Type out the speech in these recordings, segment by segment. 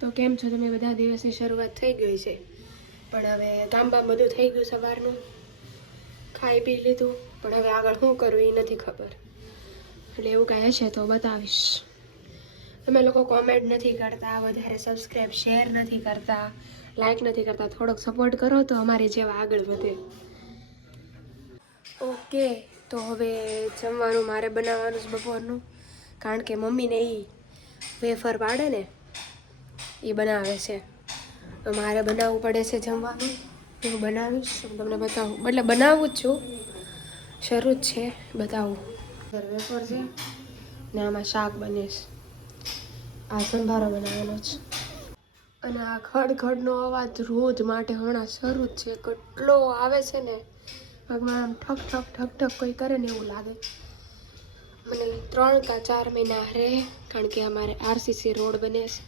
તો કેમ છો તમે બધા? દિવસની શરૂઆત થઈ ગઈ છે, પણ હવે કામ બધું થઈ ગયું સવારનું, ખાઈ પી લીધું, પણ હવે આગળ શું કરવું એ નથી ખબર. એટલે એવું કાંઈ હશે તો બતાવીશ. તમે લોકો કોમેન્ટ નથી કરતા, વધારે સબસ્ક્રાઈબ શેર નથી કરતા, લાઈક નથી કરતા. થોડોક સપોર્ટ કરો તો અમારી જેવા આગળ વધે. ઓકે, તો હવે જમવાનું મારે બનાવવાનું છે બપોરનું, કારણ કે મમ્મીને એ વેફર પાડે ને એ બનાવે છે, તો મારે બનાવવું પડે છે જમવાનું. હું બનાવીશ, તમને બતાવું, એટલે બનાવું જ છું, શરૂ જ છે, બતાવું. વેફર છે ને આમાં શાક બને છે, આ સંભારો બનાવેલો છે. અને આ ખડખડનો અવાજ રોજ માટે હમણાં શરૂ જ છે, કેટલો આવે છે ને ભગવાન. આમ ઠક ઠક ઠક ઠક કોઈ કરે ને એવું લાગે મને. 3 કે 4 મહિના રહે, કારણ કે અમારે આરસીસી રોડ બને છે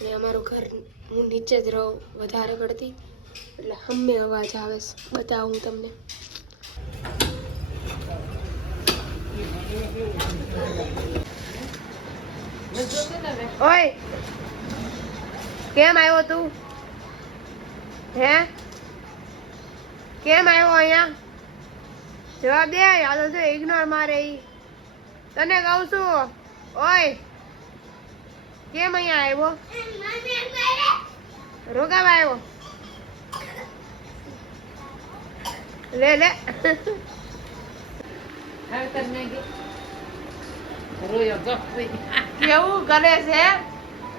અને અમારું ઘર, હું નીચે જ રહું વધારે પડતી, એટલે હમે અવાજ આવે છે. બતાવું તમને. ઓય, કેમ આવ્યો તું? હે, કેમ આવ્યો અહીંયા? જવાબ દે. યાદ છે ઇગ્નોર મારે ઈ. તને કહું છું, ઓય કેમ અહીંયા આવ્યો? રોગાવા આવ્યો? લે લે. કેવું કરે છે?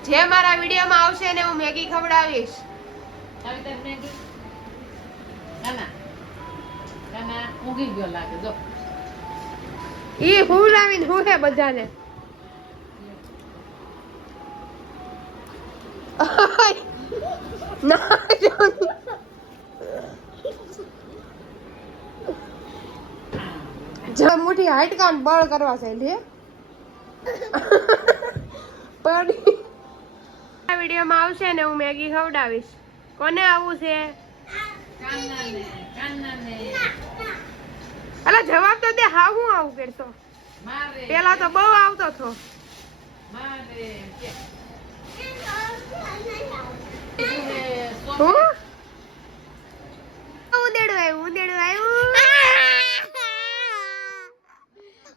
જે મારા વિડીયોમાં આવશે ને હું મેગી ખવડાવીશ. ઊંઘી ગયો લાગે જો. ઈ હું લાવીને હું હે બધાને. જો મોટી હાઈટ કામ બળ કરવા છે લે. પડી આ વિડીયોમાં આવશે ને હું મેગી ખવડાવીશ. કોને આવું છે? અલા જવાબ તો દે. હા હું આવું કરતો? પેલા તો બહુ આવતો હતો. ઉંદેડું આવ્યું, ઉંદેડું આવ્યું.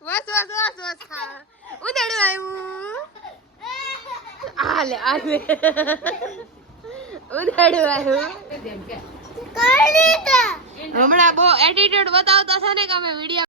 બસ બસ બસ બસ. હા, ઉંદેડું આવ્યું. આલે આલે. ઉંદેડું આવ્યું. હમણાં બહુ એટીટ્યુડ બતાવતા છે ને કે અમે વિડીયો